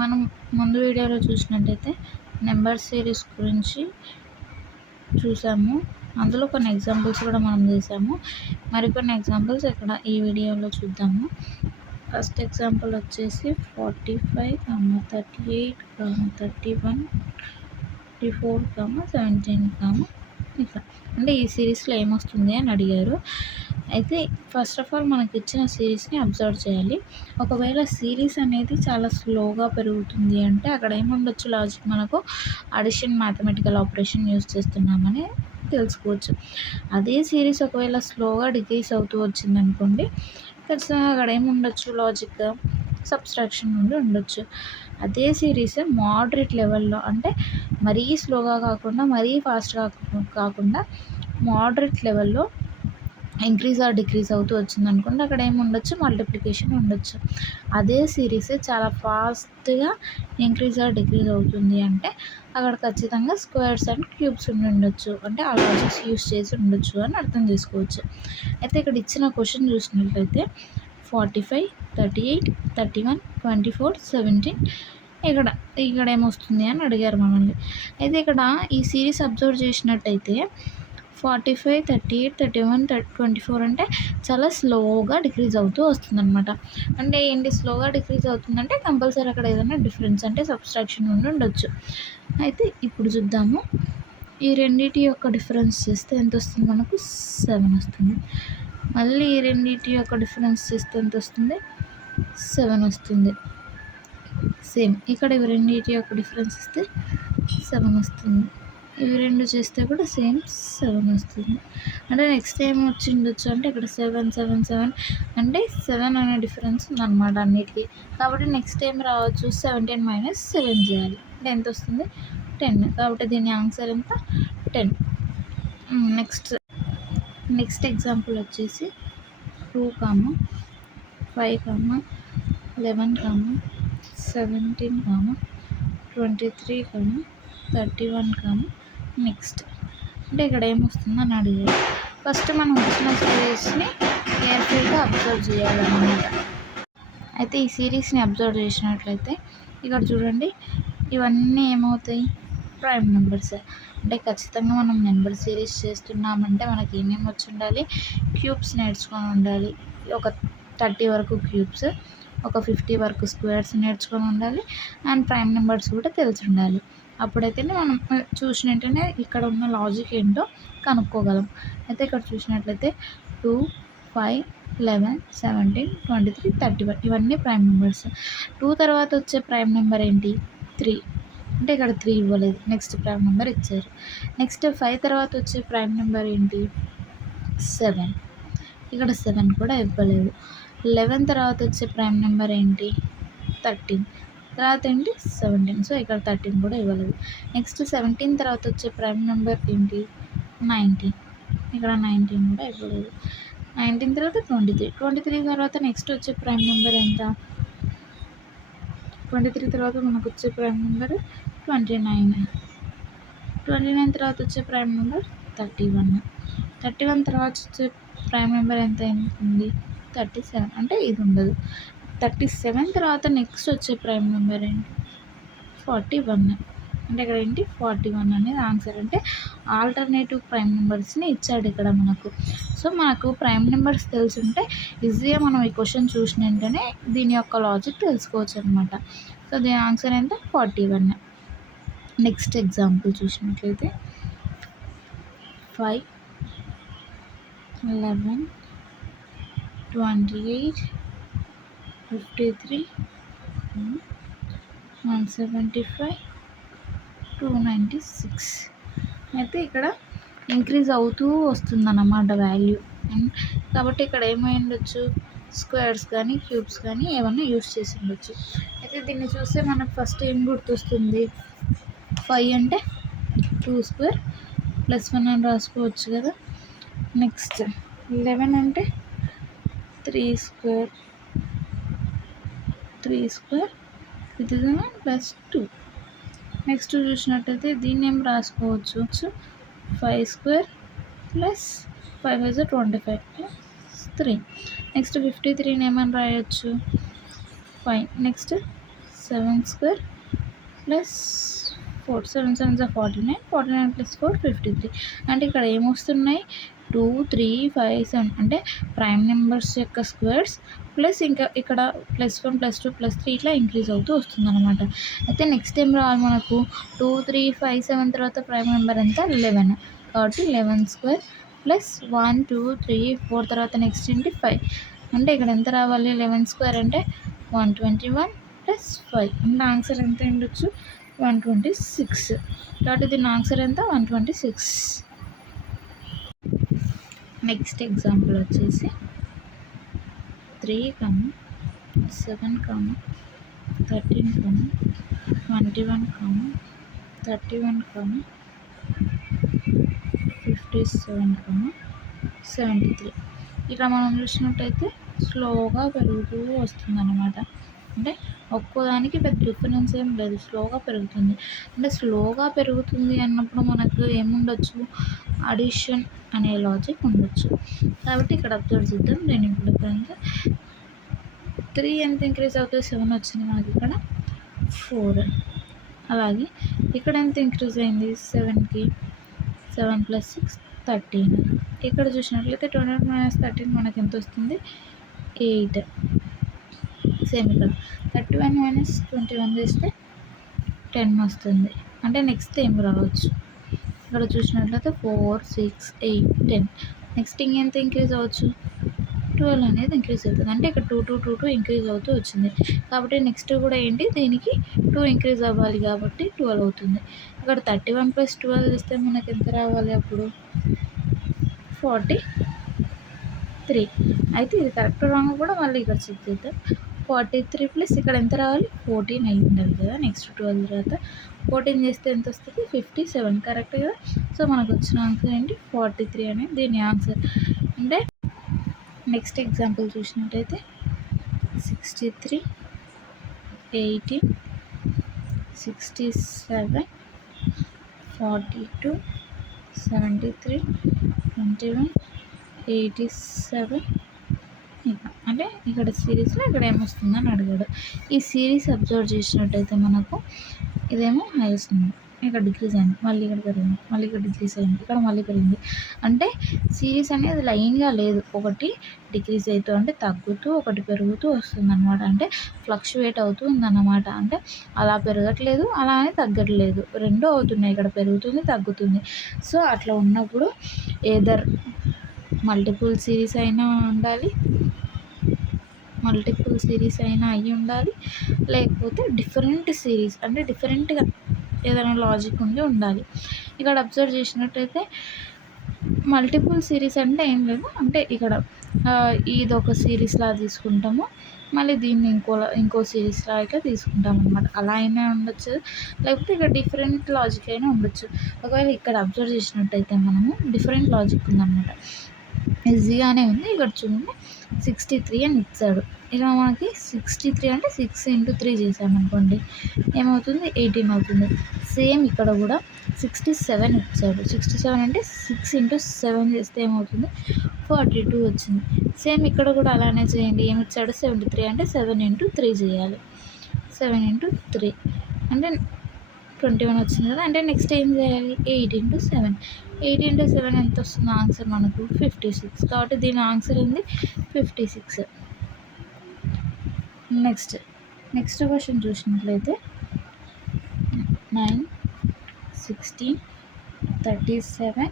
మనం ముందు వీడియోలో చూసినట్టయితే నెంబర్ సిరీస్ గురించి చూసాము. అందులో కొన్ని ఎగ్జాంపుల్స్ కూడా మనం చేసాము. మరికొన్ని ఎగ్జాంపుల్స్ ఇక్కడ ఈ వీడియోలో చూద్దాము. ఫస్ట్ ఎగ్జాంపుల్ వచ్చేసి 45, 38, 31, 54, 17, ఇట్లా అంటే ఈ సిరీస్లో ఏమొస్తుంది అని అడిగారు. అయితే ఫస్ట్ ఆఫ్ ఆల్ మనకి ఇచ్చిన సిరీస్ని అబ్జర్వ్ చేయాలి. ఒకవేళ సిరీస్ అనేది చాలా స్లోగా పెరుగుతుంది అంటే అక్కడ ఏముండొచ్చు లాజిక్, మనకు అడిషన్ మ్యాథమెటికల్ ఆపరేషన్ యూజ్ చేస్తున్నామని తెలుసుకోవచ్చు. అదే సిరీస్ ఒకవేళ స్లోగా డిక్రీస్ అవుతూ వచ్చింది అనుకోండి, ఖచ్చితంగా అక్కడ ఏముండొచ్చు లాజిక్, సబ్స్ట్రాక్షన్ నుండి ఉండొచ్చు. అదే సిరీస్ మోడరేట్ లెవెల్లో అంటే మరీ స్లోగా కాకుండా మరీ ఫాస్ట్గా కాకుండా మోడరేట్ లెవెల్లో ఇంక్రీజ్ ఆర్ డిక్రీజ్ అవుతూ వచ్చింది అనుకోండి, అక్కడ ఏముండొచ్చు మల్టిప్లికేషన్ ఉండొచ్చు. అదే సిరీస్ చాలా ఫాస్ట్గా ఇంక్రీజ్ ఆర్ డిక్రీజ్ అవుతుంది అంటే అక్కడ ఖచ్చితంగా స్క్వేర్స్ అండ్ క్యూబ్స్ ఉండి ఉండొచ్చు, అంటే ఆ లాజిక్స్ యూస్ చేసి ఉండొచ్చు అని అర్థం చేసుకోవచ్చు. అయితే ఇక్కడ ఇచ్చిన క్వశ్చన్ చూసినట్లయితే 45, 38, 31, 24, 17 ఇక్కడ ఏమొస్తుంది అని అడిగారు మనల్ని. అయితే ఇక్కడ ఈ సిరీస్ అబ్జర్వ్ చేసినట్టయితే 45, 38, 31, 24 అంటే చాలా స్లోగా డిక్రీజ్ అవుతూ వస్తుందన్నమాట. అంటే ఏంటి స్లోగా డిక్రీజ్ అవుతుందంటే కంపల్సరీ అక్కడ ఏదైనా డిఫరెన్స్ అంటే సబ్స్ట్రాక్షన్ ఉండి ఉండొచ్చు. అయితే ఇప్పుడు చూద్దాము. ఈ రెండింటి యొక్క డిఫరెన్స్ చేస్తే ఎంత వస్తుంది, మనకు 7 వస్తుంది. మళ్ళీ ఈ రెండింటి యొక్క డిఫరెన్స్ చేస్తే ఎంత వస్తుంది, 7 వస్తుంది. సేమ్ ఇక్కడ ఇవి రెండింటి యొక్క డిఫరెన్స్ ఇస్తే 7 వస్తుంది. ఇవి రెండు చేస్తే కూడా సేమ్ 7 వస్తుంది. అంటే నెక్స్ట్ ఏం వచ్చి ఉండొచ్చు అంటే ఇక్కడ 7, 7, 7 అంటే 7 అనే డిఫరెన్స్ ఉందన్నమాట అన్నిటికీ. కాబట్టి నెక్స్ట్ ఏం రావచ్చు, 17 - 7 చేయాలి అంటే ఎంత వస్తుంది, 10. కాబట్టి దీని ఆన్సర్ ఎంత, 10. నెక్స్ట్ ఎగ్జాంపుల్ వచ్చేసి 2, 5, 11, 17, 23, 31, నెక్స్ట్ అంటే ఇక్కడ ఏమొస్తుందని అడిగారు. ఫస్ట్ మనం వచ్చిన సిరీస్ని కేర్ఫుల్గా అబ్జర్వ్ చేయాలన్నమాట. అయితే ఈ సిరీస్ని అబ్జర్వ్ చేసినట్లయితే ఇక్కడ చూడండి, ఇవన్నీ ఏమవుతాయి, ప్రైమ్ నెంబర్స్. అంటే ఖచ్చితంగా మనం నెంబర్ సిరీస్ చేస్తున్నామంటే మనకి ఏమేమి వచ్చి ఉండాలి, క్యూబ్స్ నేర్చుకొని ఉండాలి. ఒక 30 వరకు క్యూబ్స్, ఒక 50 వరకు స్క్వేర్స్ నేర్చుకొని ఉండాలి. అండ్ ప్రైమ్ నెంబర్స్ కూడా తెలిసి ఉండాలి. అప్పుడైతేనే మనం చూసినట్టయితే ఇక్కడ ఉన్న లాజిక్ ఏంటో కనుక్కోగలం. అయితే ఇక్కడ చూసినట్లయితే 2, 5, 11, 17, 23, 31 ఇవన్నీ ప్రైమ్ నెంబర్స్. 2 తర్వాత వచ్చే ప్రైమ్ నెంబర్ ఏంటి, 3. అంటే ఇక్కడ 3 ఇవ్వలేదు, నెక్స్ట్ ప్రైమ్ నెంబర్ ఇచ్చారు. నెక్స్ట్ 5 తర్వాత వచ్చే ప్రైమ్ నెంబర్ ఏంటి, 7. ఇక్కడ 7 కూడా ఇవ్వలేదు. 11 తర్వాత వచ్చే ప్రైమ్ నెంబర్ ఏంటి, 13. తర్వాత ఏంటి, 17. సో ఇక్కడ 13 కూడా ఇవ్వలేదు. నెక్స్ట్ 17 తర్వాత వచ్చే ప్రైమ్ నెంబర్ ఏంటి, 19. ఇక్కడ 19 కూడా ఇవ్వలేదు. 19 తర్వాత 23. 23 తర్వాత నెక్స్ట్ వచ్చే ప్రైమ్ నెంబర్ ఎంత, 23 తర్వాత మనకు వచ్చే ప్రైమ్ నెంబర్ 29. 29 తర్వాత వచ్చే ప్రైమ్ నెంబర్ 31. 31 తర్వాత వచ్చే ప్రైమ్ నెంబర్ ఎంత ఉంది, 37. అంటే ఇది ఉండదు. 37 తర్వాత నెక్స్ట్ వచ్చే ప్రైమ్ నెంబర్ ఏంటి, 41. అంటే ఇక్కడ ఏంటి, 41 అనేది ఆన్సర్. అంటే ఆల్టర్నేటివ్ ప్రైమ్ నెంబర్స్ని ఇచ్చాడు ఇక్కడ మనకు. సో మనకు ప్రైమ్ నెంబర్స్ తెలుసుంటే ఈజీగా మనం ఈ క్వశ్చన్ చూసిన వెంటనే దీని యొక్క లాజిక్ తెలుసుకోవచ్చు అనమాట. సో దీని ఆన్సర్ ఎంత, 41. నెక్స్ట్ ఎగ్జాంపుల్ చూసినట్లయితే 5, 11, 28, 53, 175, 296. అయితే ఇక్కడ ఇంక్రీజ్ అవుతూ వస్తుందన్నమాట వాల్యూ. కాబట్టి ఇక్కడ ఏమై ఉండొచ్చు, స్క్వేర్స్ కానీ క్యూబ్స్ కానీ ఏమన్నా యూస్ చేసి ఉండొచ్చు. అయితే దీన్ని చూస్తే మనకు ఫస్ట్ ఏం గుర్తొస్తుంది, 5 అంటే 2 స్క్వేర్ +1 అని రాసుకోవచ్చు కదా. నెక్స్ట్ 11 అంటే 3 స్క్వేర్ ఇది +2. నెక్స్ట్ చూసినట్టయితే దీన్ని ఏం రాసుకోవచ్చు, 5 స్క్వేర్ +5 = 25 +3. నెక్స్ట్ 53ని ఏమని రాయొచ్చు, 5. Next 7 square plus 4 7 7 49 49 plus 4 53. అంటే ఇక్కడ ఏమొస్తున్నాయి 2 3 5 7 అంటే ప్రైమ్ నెంబర్స్ యొక్క స్క్వేర్స్ ప్లస్ ఇంకా ఇక్కడ +1 +2 +3 ఇట్లా ఇంక్రీజ్ అవుతూ వస్తుందన్నమాట. అయితే నెక్స్ట్ ఏం రావాలి మనకు 2 3 5 7 తర్వాత ప్రైమ్ నెంబర్ ఎంత 11 కాబట్టి 11 స్క్వేర్ ప్లస్ 1 2 3 4 తర్వాత నెక్స్ట్ ఏంటి 5 అంటే ఇక్కడ ఎంత రావాలి 11 స్క్వేర్ అంటే 121 ప్లస్ 5 అంటే ఆన్సర్ ఎంత ఉండొచ్చు 126. కాబట్టి దీని ఆన్సర్ ఎంత 126. నెక్స్ట్ ఎగ్జాంపుల్ వచ్చేసి 3, 7, 13, 21, 31, 57, 73. ఇక్కడ మనం చూసినట్టయితే స్లోగా పెరుగుతూ వస్తుందన్నమాట. అంటే ఒక్కోదానికి పెద్ద డిఫరెన్స్ ఏం లేదు, స్లోగా పెరుగుతుంది. అంటే స్లోగా పెరుగుతుంది అన్నప్పుడు మనకు ఏముండొచ్చు అడిషన్ అనే లాజిక్ ఉండొచ్చు. కాబట్టి ఇక్కడ అబ్జర్వ్ చేద్దాం దీనికి డిఫరెన్స్. 3 ఎంత ఇంక్రీజ్ అవుతుంది 7 వచ్చింది మనకి ఇక్కడ 4. అలాగే ఇక్కడ ఎంత ఇంక్రీజ్ అయింది 7కి 7 + 6 13. ఇక్కడ చూసినట్లయితే 21 - 13 మనకి ఎంత వస్తుంది 8. సేమ్ ఇక్కడ 31 - 21 చేస్తే 10 వస్తుంది. అంటే నెక్స్ట్ ఏం రావచ్చు ఇక్కడ చూసినట్లయితే 4 6 8 10. నెక్స్ట్ ఇంకెంత ఇంక్రీజ్ అవ్వచ్చు 12 అనేది ఇంక్రీజ్ అవుతుంది. అంటే ఇక్కడ 2 2 2 2 ఇంక్రీజ్ అవుతూ వచ్చింది. కాబట్టి నెక్స్ట్ కూడా ఏంటి దీనికి 2 ఇంక్రీజ్ అవ్వాలి కాబట్టి 12 అవుతుంది. ఇక్కడ 31 + 12 చేస్తే మనకి ఎంత రావాలి అప్పుడు 43. అయితే ఇది కరెక్ట్ రాంగ్ కూడా మళ్ళీ ఇక్కడ చెక్ చేద్దాం. 43 ప్లస్ ఇక్కడ ఎంత రావాలి 14 అయి ఉండాలి కదా. నెక్స్ట్ 12 తర్వాత 14 చేస్తే ఎంత వస్తుంది 57 కరెక్ట్ కదా. సో మనకు వచ్చిన ఆన్సర్ ఏంటి 43 అనేది దీని ఆన్సర్. అంటే నెక్స్ట్ ఎగ్జాంపుల్ చూసినట్టయితే 63, 18, 67, 42, 73, 21, 87. అంటే ఇక్కడ సిరీస్లో ఇక్కడ ఏమొస్తుందని అడిగాడు. ఈ సిరీస్ అబ్జర్వ్ చేసినట్టయితే మనకు ఇదేమో హైయెస్ట్ నెంబర్, ఇక్కడ డిక్రీజ్ అయింది, మళ్ళీ ఇక్కడ పెరిగింది, మళ్ళీ ఇక్కడ డిక్రీజ్ అయింది, ఇక్కడ మళ్ళీ పెరిగింది. అంటే సిరీస్ అనేది లైన్గా లేదు, ఒకటి డిక్రీజ్ అవుతూ అంటే తగ్గుతూ ఒకటి పెరుగుతూ వస్తుందన్నమాట. అంటే ఫ్లక్చువేట్ అవుతూ ఉందన్నమాట. అంటే అలా పెరగట్లేదు అలా అని తగ్గట్లేదు, రెండూ అవుతున్నాయి, ఇక్కడ పెరుగుతుంది తగ్గుతుంది. సో అట్లా ఉన్నప్పుడు ఏదర్ మల్టిపుల్ సిరీస్ అయినా ఉండాలి, మల్టిపుల్ సిరీస్ అయినా అయ్యి ఉండాలి, లేకపోతే డిఫరెంట్ సిరీస్ అంటే డిఫరెంట్గా ఏదైనా లాజిక్ ఉండి ఉండాలి. ఇక్కడ అబ్జర్వ్ చేసినట్టయితే మల్టిపుల్ సిరీస్ అంటే ఏం లేదు, అంటే ఇక్కడ ఇదొక సిరీస్లా తీసుకుంటాము, మళ్ళీ దీన్ని ఇంకో సిరీస్లా అయితే తీసుకుంటాం అనమాట. అలా అయినా ఉండొచ్చు, లేకపోతే ఇక్కడ డిఫరెంట్ లాజిక్ అయినా ఉండొచ్చు. ఒకవేళ ఇక్కడ అబ్జర్వ్ చేసినట్టయితే మనము డిఫరెంట్ లాజిక్ ఉందన్నమాట. ఈజీగానే ఉంది. ఇక్కడ చూడండి 63 అని ఇచ్చాడు. ఇలా మనకి 63 అంటే 6 × 3 చేసామనుకోండి ఏమవుతుంది 18 అవుతుంది. సేమ్ ఇక్కడ కూడా 67 ఇచ్చాడు. 67 అంటే 6 × 7 చేస్తే ఏమవుతుంది 42 వచ్చింది. సేమ్ ఇక్కడ కూడా అలానే చేయండి. ఏమి ఇచ్చాడు 73 అంటే 7 × 3 చేయాలి. 7 × 3 అంటే 21 వచ్చింది కదా. అంటే నెక్స్ట్ ఏం చేయాలి 8 × 7. 8 × 7 ఎంత వస్తుంది ఆన్సర్ మనకు 56. కాబట్టి దీని ఆన్సర్ ఏంది 56. నెక్స్ట్ క్వశ్చన్ చూసినట్లయితే 9, 16, 37,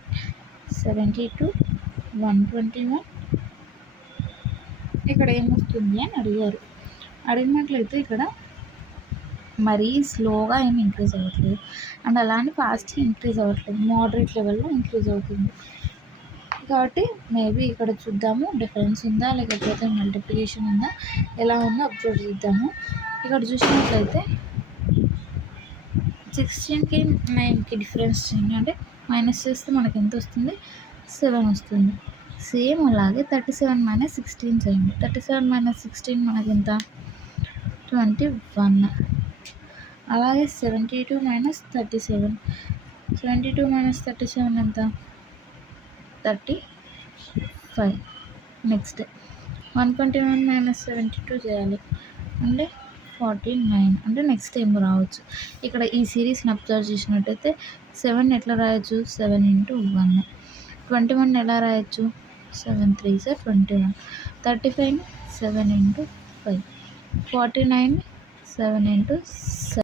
72, 121 ఇక్కడ ఏమొస్తుంది అని అడిగారు. అడిగినట్లయితే ఇక్కడ మరీ స్లోగా ఏమి ఇంక్రీజ్ అవ్వట్లేదు అండ్ అలానే ఫాస్ట్గా ఇంక్రీజ్ అవ్వట్లేదు, మోడరేట్ లెవెల్లో ఇంక్రీజ్ అవుతుంది. కాబట్టి మేబీ ఇక్కడ చూద్దాము డిఫరెన్స్ ఉందా లేకపోతే మల్టిప్లికేషన్ ఉందా ఎలా ఉందో అబ్జర్వ్ చేద్దాము. ఇక్కడ చూసినట్లయితే 16కి 9కి డిఫరెన్స్ చేయండి, అంటే మైనస్ చేస్తే మనకి ఎంత వస్తుంది 7 వస్తుంది. సేమ్ అలాగే 37 - 16 చేయండి. 37 - 16 మనకి ఎంత 21. అలాగే 72 - 37, 72 - 37 ఎంత 35. నెక్స్ట్ 121 - 72 చేయాలి అంటే 49 అంటే నెక్స్ట్ టైం రావచ్చు. ఇక్కడ ఈ సిరీస్ని అబ్జర్వ్ చేసినట్టయితే 7 ఎట్లా రాయొచ్చు 7 ఇంటూ 1. 21 ఎలా రాయొచ్చు 7 3 సార్ 21. 35 7 ఇంటూ 5. 49 7 ఇంటూ 7.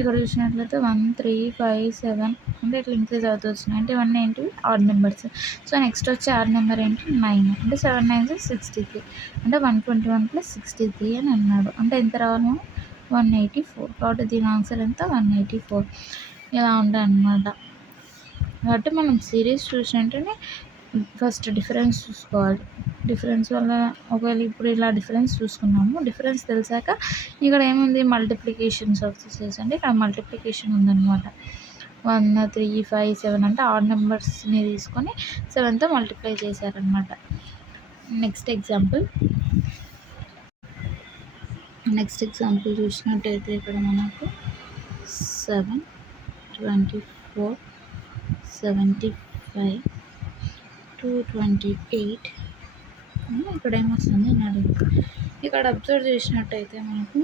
ఇక్కడ చూసినట్లయితే 1 3 5 7 అంటే ఇట్లా ఇంక్రీజ్ అవుతూ వచ్చినాయి. అంటే ఇవన్నీ ఏంటి ఆడ్ నెంబర్స్. సో నెక్స్ట్ వచ్చే ఆడ్ నెంబర్ ఏంటి 9. అంటే 7 9 63. అంటే 121 + 63 అని అన్నాడు. అంటే ఎంత రావాలి 184. కాబట్టి దీని ఆన్సర్ ఎంత 184. ఇలా ఉంటాయి అన్నమాట. కాబట్టి మనం సిరీస్ చూసినట్టనే ఫస్ట్ డిఫరెన్స్ చూసుకోవాలి. డిఫరెన్స్ వల్ల ఒకవేళ ఇప్పుడు ఇలా డిఫరెన్స్ చూసుకున్నాము. డిఫరెన్స్ తెలిసాక ఇక్కడ ఏముంది మల్టిప్లికేషన్ సక్సెసెస్ అంటే ఇక్కడ మల్టిప్లికేషన్ ఉందన్నమాట. 1 3 5 7 అంటే ఆడ్ నెంబర్స్ని తీసుకొని 7తో మల్టిప్లై చేశారనమాట. నెక్స్ట్ ఎగ్జాంపుల్ చూసినట్టయితే ఇక్కడ మనకు 7 24 75 228 ఇక్కడ ఏమొస్తుంది అని అడుగు. ఇక్కడ అబ్జర్వ్ చేసినట్టయితే మనకు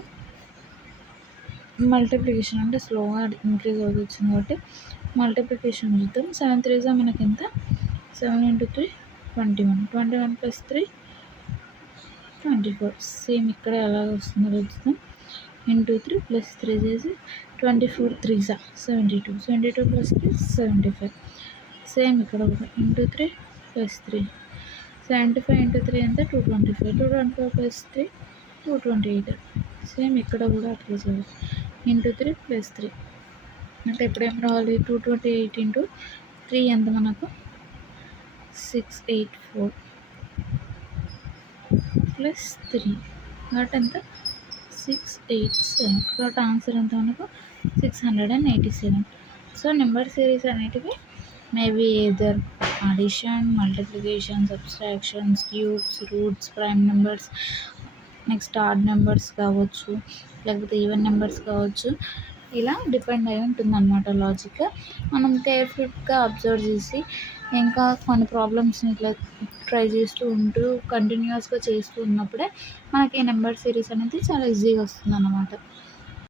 మల్టిప్లికేషన్ అంటే స్లోగా ఇంక్రీజ్ అవుతూ వచ్చింది కాబట్టి మల్టిప్లికేషన్ చూద్దాం. 7 3 మనకి ఎంత 7 × 3 21. 21 + 3 24. సేమ్ ఇక్కడ ఎలాగ వస్తుందో చూద్దాం. ఇంటూ 3 + 3 చేసి 24 3 72. 72 + 3 75. సేమ్ ఇక్కడ కూడా ఇంటూ 3 + 3 75 × 3 ఎంత 225. 225 + 3 228. సేమ్ ఇక్కడ కూడా అట్లా చేయాలి. ఇంటూ 3 + 3 అంటే ఇప్పుడు ఏం రావాలి 228 × 3 ఎంత మనకు 684 + 3 కాబట్టి ఎంత 687. కాబట్టి ఆన్సర్ ఎంత మనకు 687. సో నెంబర్ సిరీస్ అనేటివి maybe either addition, multiplication, subtractions, cubes, roots, prime numbers, next odd numbers కావచ్చు, లేకపోతే ఈవెన్ నెంబర్స్ కావచ్చు. ఇలా డిపెండ్ అయి ఉంటుందన్నమాట లాజిక్. మనం కేర్ఫుల్గా అబ్జర్వ్ చేసి ఇంకా కొన్ని ప్రాబ్లమ్స్ని ఇట్లా ట్రై చేస్తూ ఉంటూ కంటిన్యూస్గా చేస్తూ ఉన్నప్పుడే మనకి నెంబర్ సిరీస్ అనేది చాలా ఈజీగా వస్తుందన్నమాట.